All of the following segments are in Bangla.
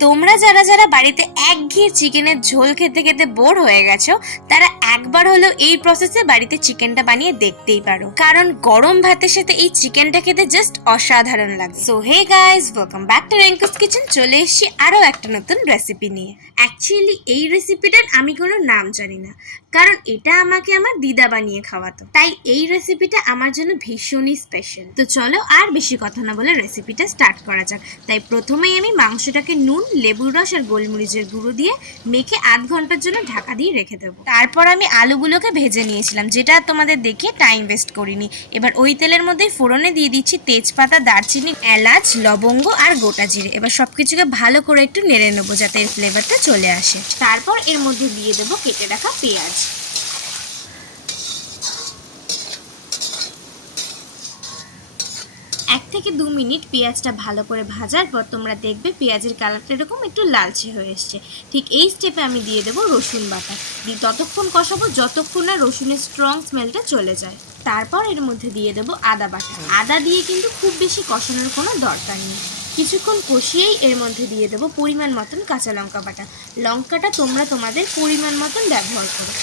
তোমরা যারা যারা বাড়িতে একঘেয়ে চিকেনের ঝোল খেতে খেতে বোর হয়ে গেছো তারা একবার হলো এই প্রসেসে বাড়িতে চিকেনটা বানিয়ে দেখতেই পারো। কারণ গরম ভাতের সাথে এই চিকেনটা খেতে জাস্ট অসাধারণ লাগে। So hey guys welcome back to Renku's kitchen চলে এসেছি আরও একটা নতুন রেসিপি নিয়ে। অ্যাকচুয়ালি এই রেসিপিটার আমি কোনো নাম জানি না। কারণ এটা আমাকে আমার দিদা বানিয়ে খাওয়াতো। তাই এই রেসিপিটা আমার জন্য ভীষণই স্পেশাল তো চলো আর বেশি কথা না বলে রেসিপিটা স্টার্ট করা যাক। তাই প্রথমেই আমি মাংসটাকে নুন, লেবুর রস আর গোলমরিচের গুঁড়ো দিয়ে মেখে আধ ঘণ্টার জন্য ঢাকা দিয়ে রেখে দেবো। তারপর আমি আলুগুলোকে ভেজে নিয়েছিলাম, যেটা তোমাদের দেখে টাইম ওয়েস্ট করিনি। এবার ওই তেলের মধ্যে ফোড়নে দিয়ে দিচ্ছি তেজপাতা, দারচিনি, এলাচ, লবঙ্গ আর গোটা জিরে। এবার সব কিছুকে ভালো করে একটু নেড়ে নেব যাতে এর ফ্লেভারটা চলে আসে। তারপর এর মধ্যে দিয়ে দেবো কেটে রাখা পেঁয়াজ। এক থেকে দু মিনিট পেঁয়াজটা ভালো করে ভাজার পর তোমরা দেখবে পেঁয়াজের কালারটা এরকম একটু লালচে হয়ে এসছে। ঠিক এই স্টেপে আমি দিয়ে দেবো রসুন বাটা। দিয়ে ততক্ষণ কষাবো যতক্ষণ না রসুনের স্ট্রং স্মেলটা চলে যায়। তারপর এর মধ্যে দিয়ে দেবো আদা বাটা। আদা দিয়ে কিন্তু খুব বেশি কষানোর কোনো দরকার নেই। কিছুক্ষণ কষিয়েই এর মধ্যে দিয়ে দেবো পরিমাণ মতন কাঁচা লঙ্কা বাটা। লঙ্কাটা তোমরা তোমাদের পরিমাণ মতন ব্যবহার করো।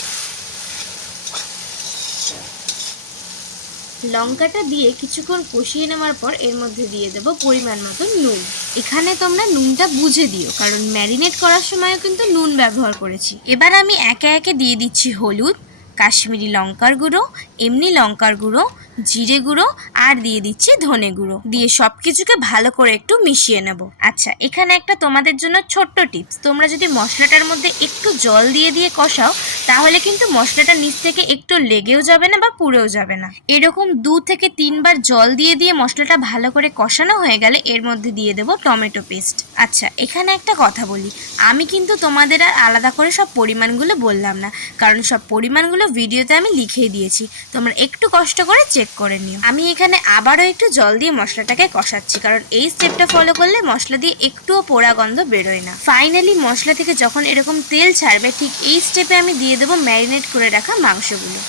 লঙ্কাটা দিয়ে কিছুক্ষণ কষিয়ে নেওয়ার পর এর মধ্যে দিয়ে দেবো পরিমাণ মতো নুন। এখানে তোমরা নুনটা বুঝে দিও, কারণ ম্যারিনেট করার সময়ও কিন্তু নুন ব্যবহার করেছি। এবার আমি একে একে দিয়ে দিচ্ছি হলুদ, কাশ্মীরি লঙ্কার গুঁড়ো, এমনি লঙ্কার গুঁড়ো জিরে গুঁড়ো আর দিয়ে দিচ্ছি ধনে গুঁড়ো। দিয়ে সব কিছুকে ভালো করে একটু মিশিয়ে নেব। আচ্ছা এখানে একটা তোমাদের জন্য ছোট্ট টিপস। তোমরা যদি মশলাটার মধ্যে একটু জল দিয়ে দিয়ে কষাও, তাহলে কিন্তু মশলাটা নিচ থেকে একটু লেগেও যাবে না বা পুড়েও যাবে না। এরকম দু থেকে তিনবার জল দিয়ে দিয়ে মশলাটা ভালো করে কষানো হয়ে গেলে এর মধ্যে দিয়ে দেবো টমেটো পেস্ট। আচ্ছা এখানে একটা কথা বলি। আমি কিন্তু তোমাদের আর আলাদা করে সব পরিমাণগুলো বললাম না, কারণ সব পরিমাণগুলো ভিডিওতে আমি লিখেই দিয়েছি। তোমরা একটু কষ্ট করে চেক করে নিও। আমি এখানে আবারও একটু জল দিয়ে মশলাটাকে কষাচ্ছি, কারণ এই স্টেপটা ফলো করলে মশলা দিয়ে একটুও পোড়া গন্ধ বেরোয় না। ফাইনালি মশলা থেকে যখন এরকম তেল ছাড়বে, ঠিক এই স্টেপে আমি দিয়ে দেবো ম্যারিনেট করে রাখা মাংসগুলো।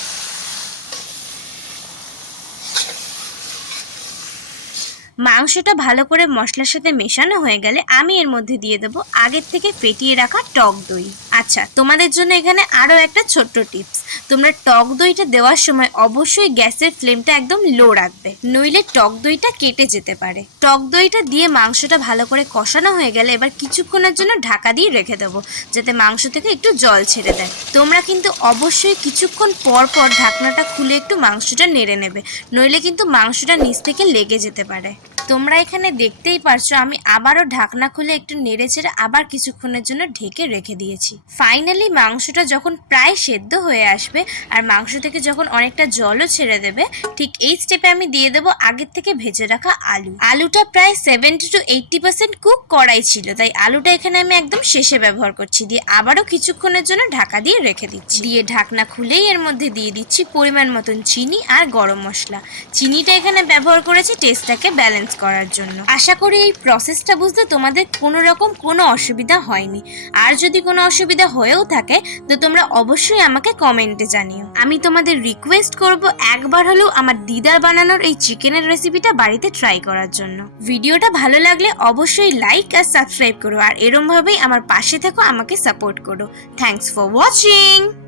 মাংসটা ভালো করে মশলার সাথে মেশানো হয়ে গেলে আমি এর মধ্যে দিয়ে দেবো আগের থেকে ফেটিয়ে রাখা টক দই। আচ্ছা তোমাদের জন্য এখানে আরও একটা ছোট্ট টিপস। তোমরা টক দইটা দেওয়ার সময় অবশ্যই গ্যাসের ফ্লেমটা একদম লো রাখবে, নইলে টক দইটা কেটে যেতে পারে। টক দইটা দিয়ে মাংসটা ভালো করে কষানো হয়ে গেলে এবার কিছুক্ষণের জন্য ঢাকা দিয়ে রেখে দেবো, যাতে মাংস থেকে একটু জল ছেড়ে দেয়। তোমরা কিন্তু অবশ্যই কিছুক্ষণ পর পর ঢাকনাটা খুলে একটু মাংসটা নেড়ে নেবে, নইলে কিন্তু মাংসটা নিচ থেকে লেগে যেতে পারে। তোমরা এখানে দেখতেই পারছ, আমি আবারও ঢাকনা খুলে একটু নেড়ে চেড়ে আবার কিছুক্ষণের জন্য ঢেকে রেখে দিয়েছি। ফাইনালি মাংসটা যখন প্রায় সেদ্ধ হয়ে আসবে আর মাংস থেকে যখন অনেকটা জলও ছেড়ে দেবে, ঠিক এই স্টেপে আমি দিয়ে দেবো আগের থেকে ভেজে রাখা আলু। আলুটা প্রায় seventy to eighty percent cook করাই ছিল, তাই আলুটা এখানে আমি একদম শেষে ব্যবহার করছি। দিয়ে আবারও কিছুক্ষণের জন্য ঢাকা দিয়ে রেখে দিচ্ছি। দিয়ে ঢাকনা খুলেই এর মধ্যে দিয়ে দিচ্ছি পরিমাণ মতন চিনি আর গরম মশলা। চিনিটা এখানে ব্যবহার করেছি টেস্টটাকে ব্যালেন্স করার জন্য। আশা করি এই প্রসেসটা বুঝতে তোমাদের কোনো রকম কোনো অসুবিধা হয়নি। আর যদি কোনো অসুবিধা হয়েও থাকে, তো তোমরা অবশ্যই আমাকে কমেন্টে জানিও। আমি তোমাদের রিকোয়েস্ট করব একবার হলেও আমার দিদার বানানোর এই চিকেনের রেসিপিটা বাড়িতে ট্রাই করার জন্য। ভিডিওটা ভালো লাগলে অবশ্যই লাইক আর সাবস্ক্রাইব করো। আর এরমভাবেই আমার পাশে থেকো, আমাকে সাপোর্ট করো। Thanks for watching